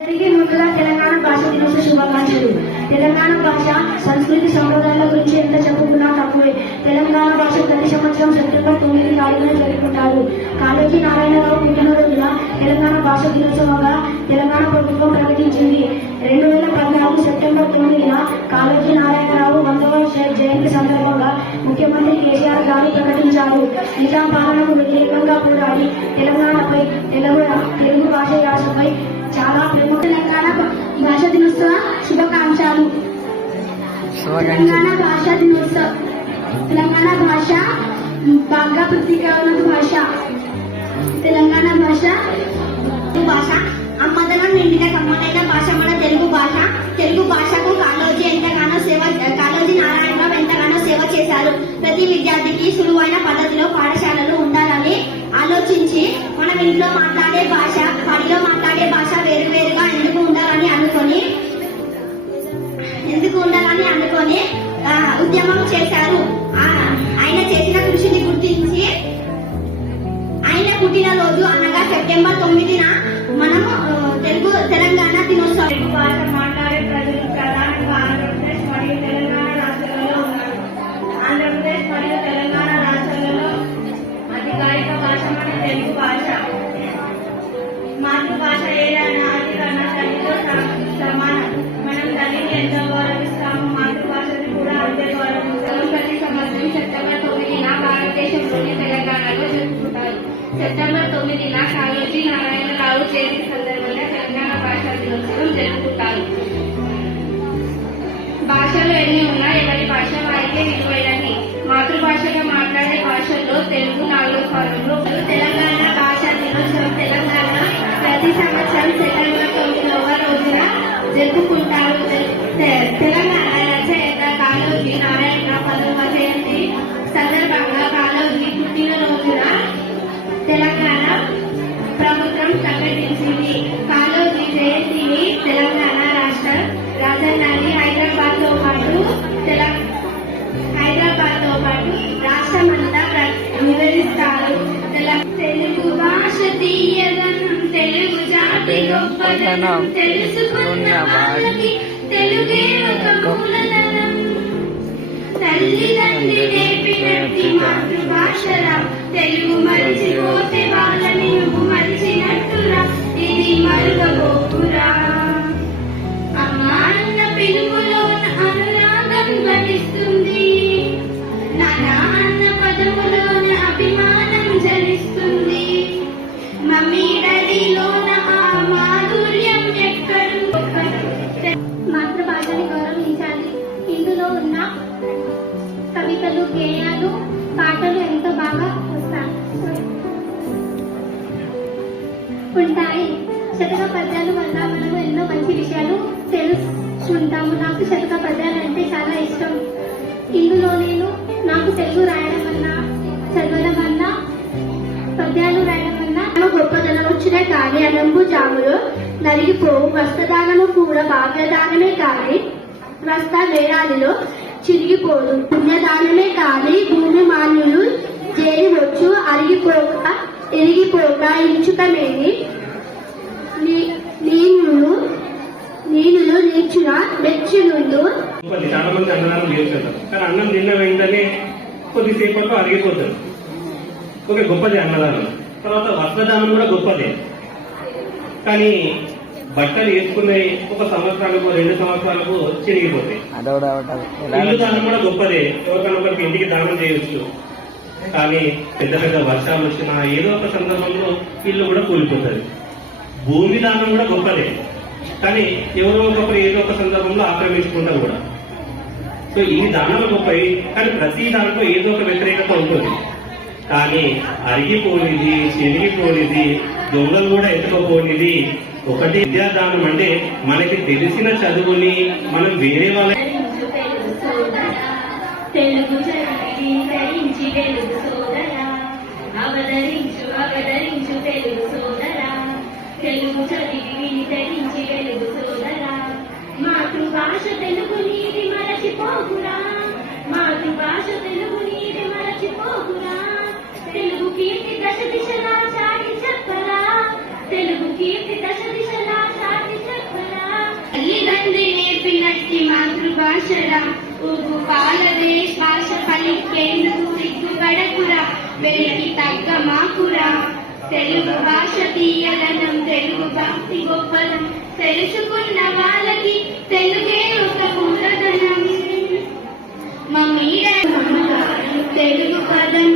అందరికీ ముందుగా తెలంగాణ భాష దినోత్సవ శుభాకాంక్షలు. తెలంగాణ భాష సంస్కృతి సంప్రదాయాల గురించి ఎంత చెప్పుకున్నా తక్కువే. తెలంగాణ భాష ప్రతి సంవత్సరం సెప్టెంబర్ 9 తారీఖున జరుపుకుంటారు. కాళోజీ నారాయణరావు పుట్టినరోజున తెలంగాణ భాష దినోత్సవంగా తెలంగాణ ప్రభుత్వం ప్రకటించింది. 2014 సెప్టెంబర్ 9న కాళోజీ నారాయణరావు 100వ జయంతి సందర్భంగా ముఖ్యమంత్రి కేసీఆర్ గారు ప్రకటించారు. నిజాం పాలనకు వ్యతిరేకంగా పోరాడి తెలంగాణపై తెలుగు భాష యాసపై చాలా ప్రేమ. తెలంగాణ భాష దినోత్సవ శుభాకాంక్షలు. తెలంగాణ భాష దినోత్సవం. తెలంగాణ భాష బాగా ప్రత్యేకమైన భాష. తెలంగాణ భాష అమ్మదనం నిండిన కమ్మదైన భాష మన తెలుగు భాష. తెలుగు భాషకు కాళోజీ నారాయణరావు ఎంతగానో సేవ చేశారు. ప్రతి విద్యార్థికి సులువైన పద్ధతిలో పాఠశాలలు ఉండాలని ఆలోచించి మనం ఇంట్లో మాట్లాడే భాష బడిలో మాట్లాడే భాష వేరువేరుగా ఎందుకు ఉండాలని అనుకొని ఉద్యమం చేశారు. ఆయన చేసిన కృషిని గుర్తించి ఆయన పుట్టినరోజు అనగా సెప్టెంబర్ 9న మనము తెలంగాణ దినోత్సవం. భాష మాట్లాడే ప్రజలు ప్రధానంగా ఆంధ్రప్రదేశ్ మరియు తెలంగాణ రాష్ట్రాలలో ఉన్నారు. ఆంధ్రప్రదేశ్ మరియు తెలంగాణ రాష్ట్రాలలో అధికారిక భాష మన తెలుగు భాష. మాతృభాష ఏదైనా అధికరణ తల్లితో సమానం. మనం తల్లిని ఎంతో గౌరవిస్తాము, మాతృభాషని కూడా అంతే గౌరవిస్తాము. ప్రతి సంవత్సరం సెప్టెంబర్ 9న భారతదేశంలోని తెలంగాణలో జరుపుకుంటారు. సెప్టెంబర్ 9న కాళోజీ నారాయణరావు జయంతి సందర్భంగా తెలంగాణ భాషా దినోత్సవం జరుపుకుంటారు. భాషలు ఎన్ని ఉన్నా ఎవరి భాష వారికే విలువైనది. మాతృభాషగా మాట్లాడే భాషల్లో తెలుగు 4వ స్థానంలో. తెలంగాణ భాషా దినోత్సవం తెలంగాణ ప్రతి సంవత్సరం సెప్టెంబర్ 9వ రోజున జరుపుకుంటారు. తెలంగాణ రచయిత కాళోజీ నారాయణరావు 10వ జయంతి సందర్భంగా కాళోజీ పుట్టినరోజున తెలంగాణ ప్రభుత్వం ప్రకటించింది. కాళోజీ జయంతిని తెలంగాణ రాష్ట్ర రాజధాని హైదరాబాద్ తో పాటు రాష్ట్రమంతా నిర్వహిస్తారు. తెలుగు భాష తీయదనం, తెలుగు జాతి గొప్పదనం, తెలుసుకున్న వాళ్ళకి తెలుగే ఒక మూలధనం. తల్లిదండ్రి నేర్పినట్టి మాతృభాషరా, తెలుగు మరిచిపోతే వాళ్ళని నువ్వు మరిచినట్టురా, ఇది మరుగబోతురా. అమ్మ అన్న పిలుపులోన అనురాగం ఘటిస్తుంది, నాన్న అన్న పదములోన అభిమానం జనిస్తుంది, మమ్మీ డాడీలోన ఆ మాధుర్యం ఎక్కడు. మాతృభాషని గౌరవించాలి. ఇందులో ఉన్న కవితలు, గేయాలు, పాటలు ఎంతో బాగా ఉంటాయి. శతక పద్యాలు వల్ల మనము ఎన్నో మంచి విషయాలు తెలుసుకుంటాము. నాకు శతక పద్యాలు అంటే చాలా ఇష్టం. ఇందులో నాకు తెలుగు రాయడం అన్నా, చదవడం అన్నా, పద్యాలు రాయడం అన్నా గొప్పదనం. వచ్చిన కానీ అనంబు జాములు నలిగిపోవు, వస్త్రదానము కూడా భాగ్యదానమే కానీ వస్త వేరాలిలో చిరిగిపోదు. పుణ్యదానమే కానీ భూమి మాన్యులు చేరివచ్చు, ఎరిగిపోక ఇంచుకమేని నీనులు నీచున మెచ్చునుండు. చాలా మంది అన్నదానం చేస్తారు, కానీ అన్నం తిన్న వెంటనే కొద్దిసేపట్లో అరిగిపోతారు. ఓకే, గొప్పది అన్నదానం. తర్వాత వస్త్రదానం కూడా గొప్పదే, కానీ బట్టలు వేసుకునే ఒక సంవత్సరాలకు 2 సంవత్సరాలకు చిరిగిపోతాయి. ఇల్లు దానం కూడా గొప్పదే, ఎవరికైనా ఒకరికి ఇంటికి దానం చేయవచ్చు. కానీ పెద్ద పెద్ద వర్షాలు వచ్చినా ఏదో ఒక సందర్భంలో ఇల్లు కూడా కూలిపోతుంది. భూమి దానం కూడా గొప్పదే, కానీ ఎవరో ఒకరు ఏదో ఒక సందర్భంలో ఆక్రమించుకుంటారు కూడా. సో ఈ దానాలు గొప్పవి, కానీ ప్రతి దాంట్లో ఏదో ఒక వ్యతిరేకత ఉంటుంది. కానీ అరిగిపోనిది, చెరిగిపోనిది, దొంగలు కూడా ఎత్తుకపోనిది ఒకటి విద్యాదానం. అంటే మనకి తెలిసిన చదువుని మనం వేరే వాళ్ళ తెలుగు ధరించి తెలుగు సోదరా, అవతరించు తెలుగు సోదరా, తెలుగు చదివి ధరించి తెలుగు సోదరా, మాతృభాష తెలుగు నీది మరచిపోకురా, మాతృభాష తెలుగు నీది మరచిపోకురా, తెలుగు కీర్తి దశ దిశలా చాటి చెప్పరా, తెలుగు కీర్తి దశ దిశలా చాటి తండ్రి నేర్పినట్టి మాతృభాషరా ఊగు పాలదే భాష పలికేందుకు సిగ్గుపడకురా వెలికి తగ్గ మాకురా తెలుగు భాష తీయదనం తెలుగు భక్తి గొప్పదం తెలుసుకున్న వాళ్ళకి తెలుగే ఒక పూలదనం మమ్మీ తెలుగు పదం